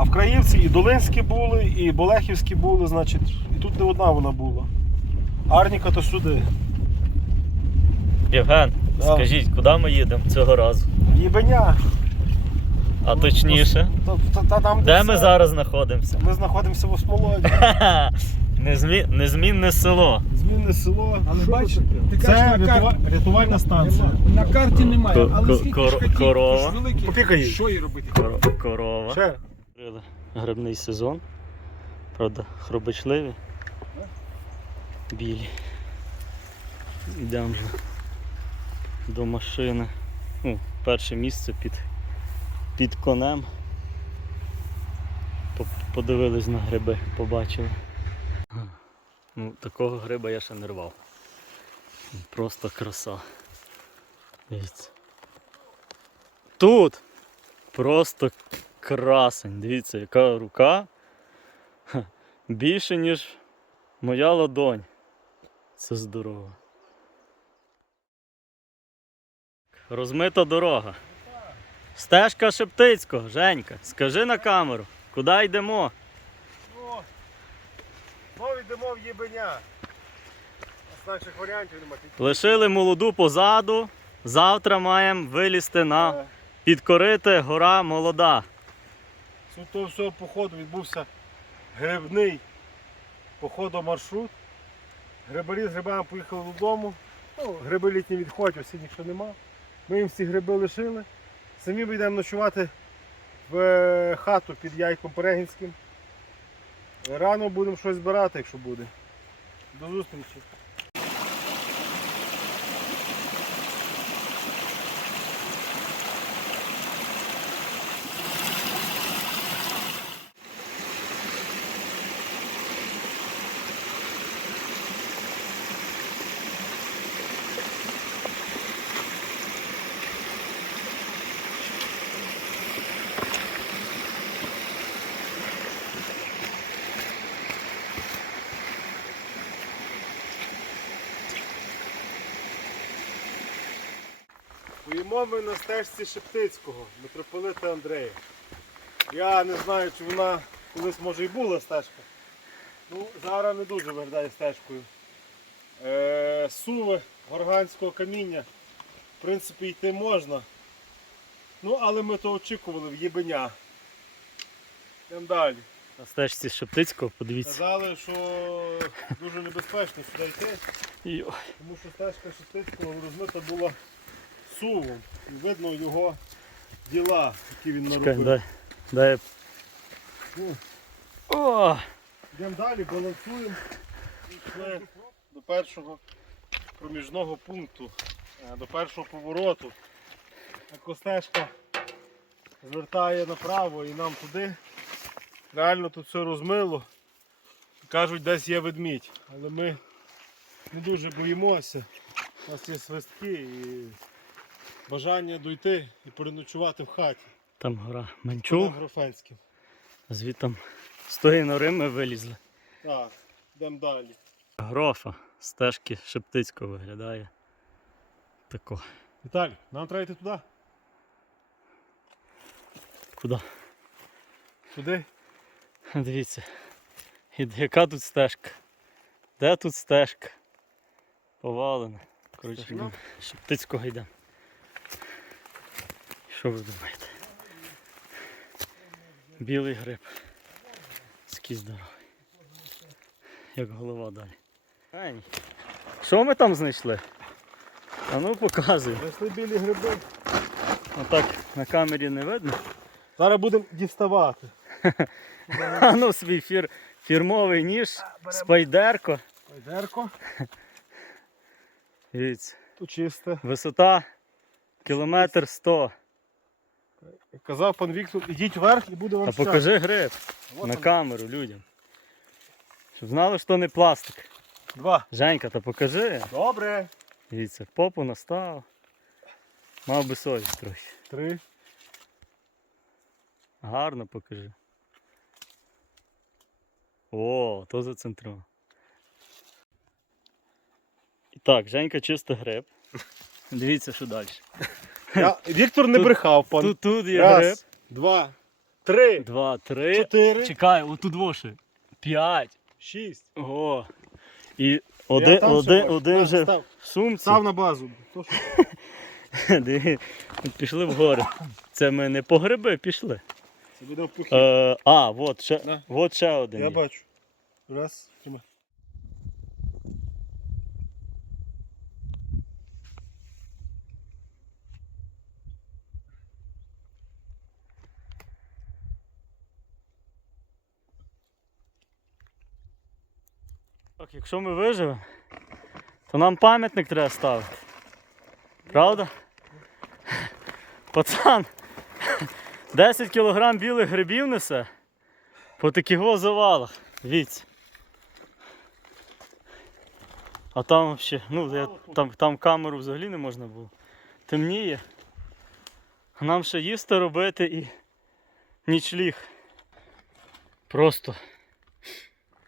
А в Краївці і Долинські були, і Болехівські були, значить, і тут не одна вона була. Арніка то сюди. Євген, Да. скажіть, куди ми їдемо цього разу? Єбеня. А точніше, Та, та, та, там, де ми все. зараз знаходимося? Ми знаходимося в Осмолоді. Незмі... Незмінне село. Змінне село. Але Що бачиш, тут таке? ти Це кажеш, на рятува- карті. рятувальна станція. Нема. На карті немає, Ко- але ко- скільки кор- ж хотів, корова. то ж. Попікай її. Що їй робити? Кор- Корова. Ще. Відкрили Грибний сезон. Правда, хробочливі. Білі. Йдемо вже до машини. Ну, перше місце під, під конем. По- Подивились на гриби, побачили. Ну, такого гриба я ще не рвав. Просто краса. Дивіться. Тут просто красень. Дивіться, яка рука Ха, більше, ніж моя ладонь. Це здорово. Розмита дорога. Стежка Шептицького, Женька, скажи на камеру, куди йдемо? Ну, йдемо в Єбеня. Значних варіантів немає. Лишили молоду позаду. Завтра маємо вилізти на Е, підкорити гора молода. З того всього походу відбувся грибний походомаршрут. Грибарі з грибами поїхали додому. Ну, гриби літні відходять, осінніх ще нема. Ми їм всі гриби лишили. Самі ми ночувати в е, хату під Яйком Перегінським. Рано будемо щось збирати, якщо буде. До зустрічі. Ми на стежці Шептицького, митрополита Андрея. Я не знаю, чи вона колись може і була стежка. Ну, зараз не дуже виглядає стежкою. Е, суви горганського каміння. В принципі, йти можна. Ну, але ми то очікували в Єбеня. Йдемо далі. На стежці Шептицького, подивіться. Казали, що дуже небезпечно сюди йти. Йо. Тому що стежка Шептицького розмита була сувом. І видно його діла, які він Чекай, наробив. дай, дай. Ну, О! Йдемо далі, балансуємо. Йшли до першого проміжного пункту, е, до першого повороту. Екостежка звертає направо і нам туди. Реально тут все розмило. Кажуть, десь є ведмідь, але ми не дуже боїмося. У нас є свистки і бажання дойти і переночувати в хаті. Там гора На Менчуг, Грофенським. звідти з тої нори ми вилізли. Так, йдемо далі. Грофа стежки Шептицького виглядає. Тако. Віталій, нам треба йти туди. Куди? Туди. Дивіться. І яка тут стежка? Де тут стежка? Повалена. Коротше, Шептицького йдемо. Що ви думаєте? Білий гриб. Скій здоровий. Як голова далі. Ань. Що ми там знайшли? А ну показуй. Знайшли білі гриби. Отак на камері не видно. Зараз будемо діставати. А ну свій фір... фірмовий ніж, спайдерко. Спайдерко. Дивіться. Тут чисте. Висота кілометр 100 казав пан Віктор, ідіть вверх і буде вам Та щастя. покажи гриб Вот на он. камеру людям. Щоб знали, що не пластик. Два. Женька, та покажи. Добре. Дивіться, попу настав. Мав би совість трохи. Три. Гарно покажи. О, то зацентрував. І так, Женька чисто гриб. Дивіться, що далі. Я... Віктор не Тут- брехав, пан. Тут, тут є Раз, гриб. два, три, два, три. чотири, Чекай, отут воші. П'ять. шість. Ого. І Я один, там один, бачу. один На, вже став. в сумці. Став на базу. То що? Диви, Пішли вгору. Це ми не по гриби пішли. Це буде в похід. Е, а, от ще, Да. от ще один. Я є. бачу. Раз, тримай. Так, якщо ми виживемо, то нам пам'ятник треба ставити. Правда? Пацан 10 кг білих грибів несе по таких завалах. Віць. А там взагалі, ну я, там, там камеру взагалі не можна було. Темніє. А нам ще їсти робити і нічліг. Просто.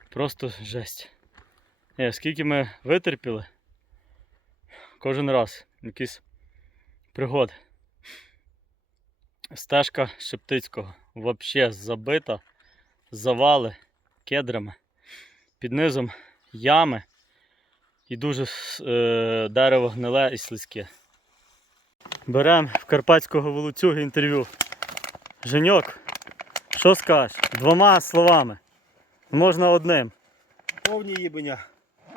Просто жесть. Е, скільки ми витерпіли. Кожен раз якісь пригоди. Стежка Шептицького. Взагалі забита. Завали кедрами. Під низом ями. І дуже е, дерево гниле і слизьке. Беремо в карпатського волоцюги інтерв'ю. Женьок, що скажеш? Двома словами. Можна одним. Повні їбеня.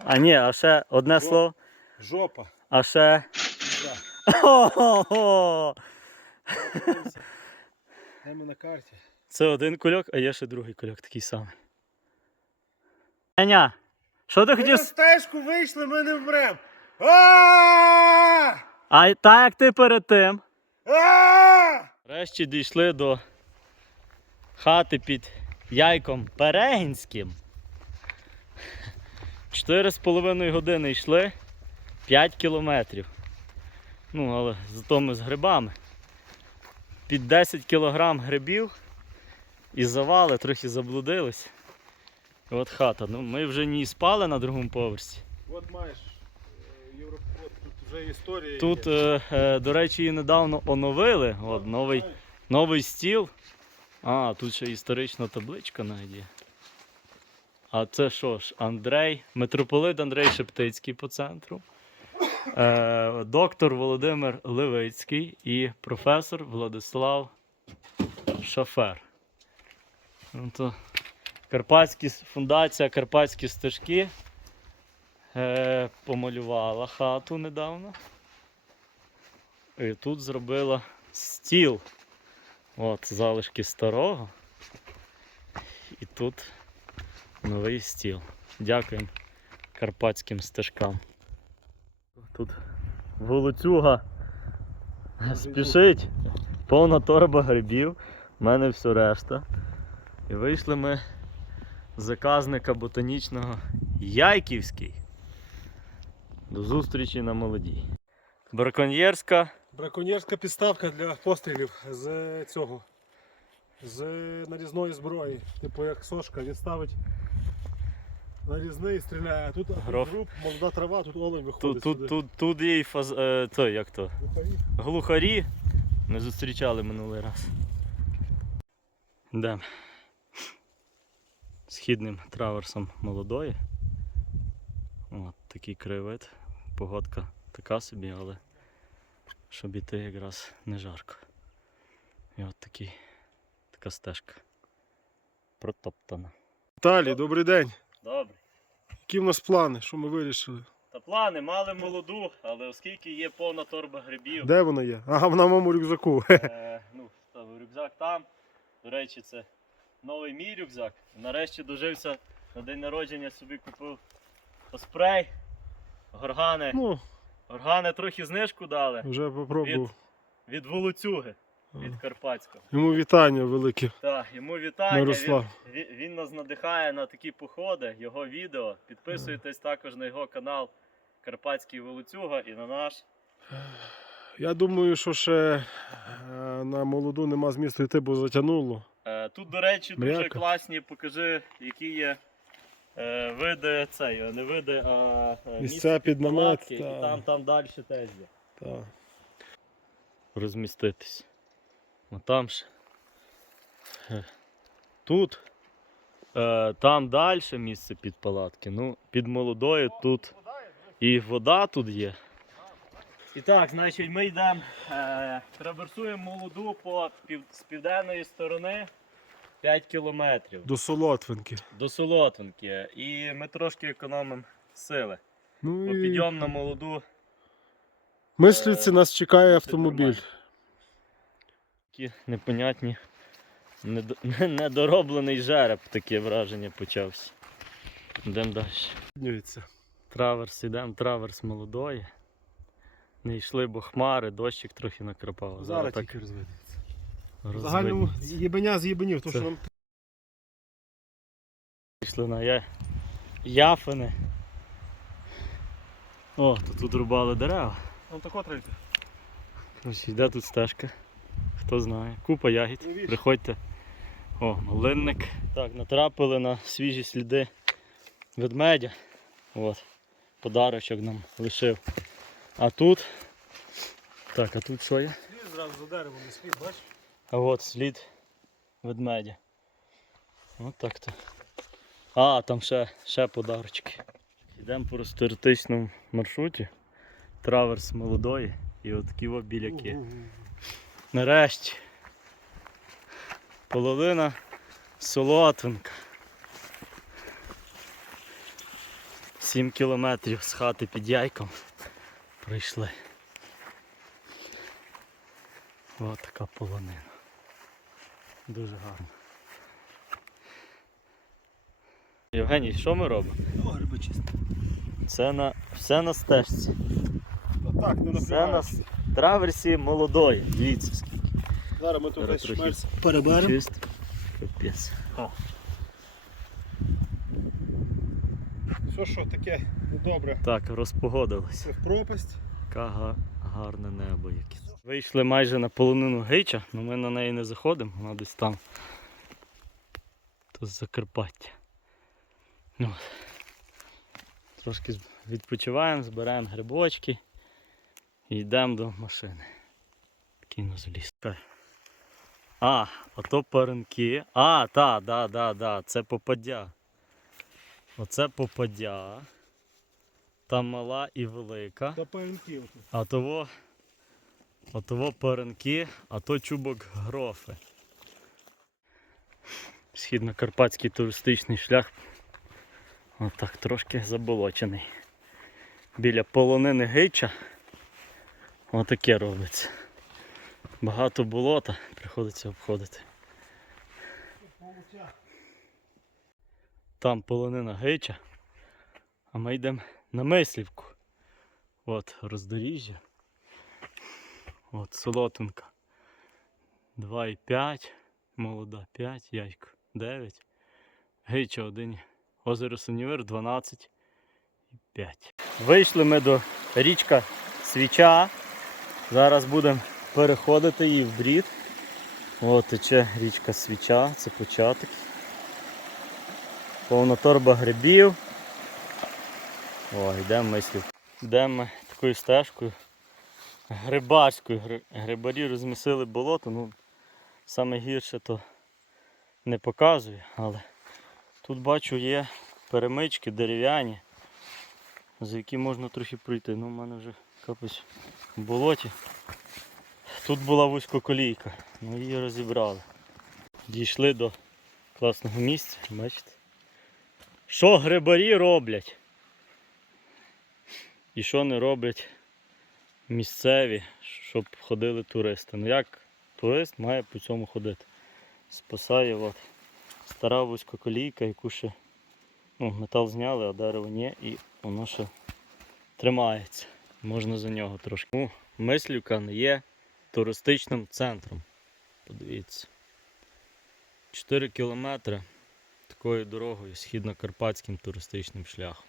А ні, а ще одне О. слово. Жопа. А ще. Да. Хо-хо-хо! Йдемо на карті. Це один кульок, а є ще другий кульок такий самий. Аня, що ти Ми хотів? на с- стежку вийшли, ми не вмрем. А! А так як ти перед тим. А! Врешті дійшли до хати під яйком Перегінським. Чотири з половиною години йшли 5 кілометрів. Ну, але зато ми з грибами. Під 10 кілограм грибів і завали, трохи заблудились. От хата. Ну, ми вже не спали на другому поверсі. От маєш е, тут вже історія. Тут, є. е, е, до речі, її недавно оновили. От, новий, Новий стіл. А, тут ще історична табличка навіть є. А це що ж, Андрей, митрополит Андрей Шептицький по центру, е, доктор Володимир Левицький і професор Владислав Шафер. Ну, Карпатські, фундація Карпатські стежки е, помалювала хату недавно. І тут зробила стіл. От залишки старого. І тут новий стіл. Дякуємо карпатським стежкам. Тут волоцюга спішить, повна торба грибів, в мене все решта. І вийшли ми з заказника ботанічного Яйківський. До зустрічі на молодій. Браконьєрська Браконьєрська підставка для пострілів з цього. З нарізної зброї. Типу як сошка, він ставить нарізний стріляє. А тут, а тут груб, молода трава, тут олень виходить. тут, сюди. тут, тут є і фаз... е, то, як то? Глухарі. Глухарі. Ми зустрічали минулий раз. Йдемо. Східним траверсом молодої. От такий кривид. Погодка така собі, але щоб іти якраз не жарко. І от такий, така стежка. Протоптана. Віталій, добрий день. Добре. Які в нас плани? Що ми вирішили? Та плани мали молоду, але оскільки є повна торба грибів. Де вона є? Ага, вона в моєму рюкзаку. Е, ну, там рюкзак там. До речі, це новий мій рюкзак. Нарешті дожився на день народження собі купив спрей. Горгани. Ну, Горгани трохи знижку дали вже попробував. від волоцюги, від Карпатського. Йому вітання велике. Так, йому вітання. Мирослав. він, він нас надихає на такі походи, його відео. Підписуйтесь також на його канал Карпатський Волоцюга і на наш. Я думаю, що ще е, на молоду нема змісту йти, бо затягнуло. Е, Тут, до речі, дуже класні, покажи, які є е, види цей, не види, а Місця під намет, та. і там, там далі теж є. Так. Розміститись. А там ж Тут, е, там далі місце під палатки. Ну, під молодою тут і вода тут є. І так, значить, ми йдемо, е, траверсуємо молоду по пів, з південної сторони 5 кілометрів До Солотвинки. до Солотвинки. І ми трошки економимо сили. Ну Бо підйом на молоду Мислівці нас чекає автомобіль. Такі непонятні, недороблений жереб, таке враження почався. Йдемо далі. Дивіться. Траверс, йдемо, траверс молодої. Не йшли, бо хмари, дощик трохи накрапав. Зараз так тільки розвидніться. загальному єбеня з єбенів, тому що нам Пішли на я... яфини. О, то тут рубали дерева. нам тако. Ось йде тут стежка. Хто знає. Купа ягід. Приходьте. О, малинник. Так, натрапили на свіжі сліди ведмедя. От. Подарочок нам лишив. А тут. Так, а тут що є? Слід зразу за деревом не слід, бачиш? А от слід ведмедя. От так то. А, там ще, ще подарочки. Йдемо по туристичному маршруті. Траверс молодої і от такі от біляки. Нарешті. Половина Солотвинка. 7 кілометрів з хати під яйком пройшли. Ось така полонина. Дуже гарно. Євгеній, що ми робимо? О, гриби чисті. Це на, все на стежці. Так, не Все на траверсі молодої. Дивіться скільки. Зараз ми тут весь шмерць переберемо. Капець. Все, що таке добре. Так, розпогодилось. В пропасть. Яка га- гарне небо яке. Вийшли майже на полонину Гича, але ми на неї не заходимо, вона десь там. То з Закарпаття. Ну. Трошки відпочиваємо, збираємо грибочки йдемо до машини. У нас А, ото паренки. А, та, да, да, да, це попадя. Оце попадя. Там мала і велика. Та. А того, а того паренки, а то чубок грофи. Східно-карпатський туристичний шлях. Отак трошки заболочений. Біля полонини Гича. Отаке робиться. Багато болота, приходиться обходити. Там полонина Гича, а ми йдемо на Мислівку. От роздоріжжя. От солотинка. 2,5, молода 5, яйко 9. Гича 1, озеро Синівир 12 і 5. Вийшли ми до річка Свіча. Зараз будемо переходити її в брід. От тече річка Свіча, це початок. Повна торба грибів. О, йдемо мислів. Йдемо ми такою стежкою грибарською. Грибарі розмісили болото, ну саме гірше то не показує, але тут бачу є перемички дерев'яні, за які можна трохи пройти. Ну, в мене вже капець в болоті. Тут була вузькоколійка, ну її розібрали. Дійшли до класного місця, бачите? Що грибарі роблять? І що не роблять місцеві, щоб ходили туристи. Ну як турист має по цьому ходити? Спасає от стара вузькоколійка, яку ще ну, метал зняли, а дерево ні, і воно ще тримається. Можна за нього трошки. Ну, Мислівка не є туристичним центром. Подивіться. 4 кілометри такою дорогою східно-карпатським туристичним шляхом.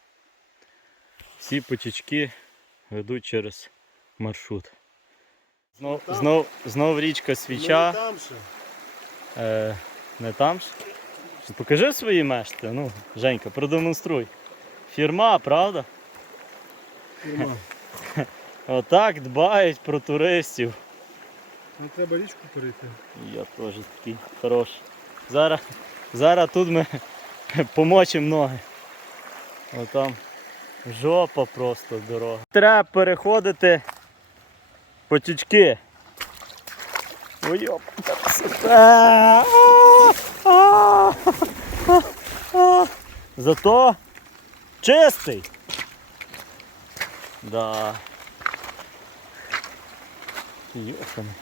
Всі почечки ведуть через маршрут. Знов, Там? знов, знов річка Свіча. Ну, там ще. Е, не там ж? Покажи свої мешти. Ну, Женька, продемонструй. Фірма, правда? Фірма. Отак дбають про туристів. Не треба річку перейти. Я теж такий хороший. Зараз, зараз тут ми помочимо ноги. Отам жопа просто дорога. Треба переходити потічки. Ой, йоп, красота. Зато чистий. Да. Йоханий.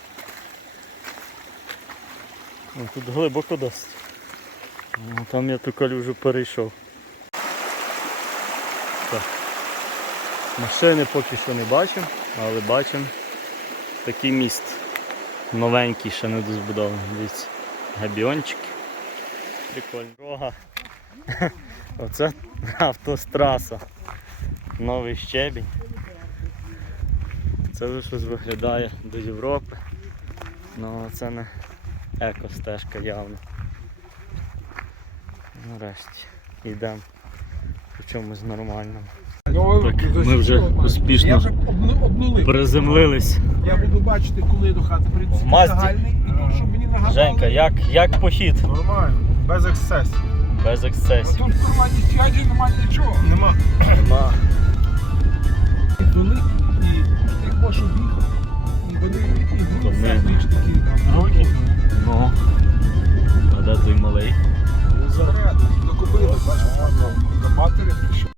Ну, тут глибоко досить. Ну, там я ту калюжу перейшов. Так. Машини поки що не бачимо, але бачимо такий міст. Новенький, ще не дозбудований. Дивіться. Габіончики. Прикольно. Дорога. Оце автостраса. Новий щебінь. Це вже щось виглядає до Європи. Ну це не екостежка явно. Нарешті йдемо по чомусь нормальному. Так, ми вже успішно. Приземлились. Я буду бачити, коли до хати прийду. В Мазді. Щоб мені нагадали. Женька, як, як похід? Нормально, без ексцесів. Без А ексцесів. тут нормальні стяжі, немає нічого. Нема. Нема вашу біг, вони і Тобто ми- більш такі там. Великі? Ну. А де той малий? Зарядно, докупили, бачиш, там до матері прийшов.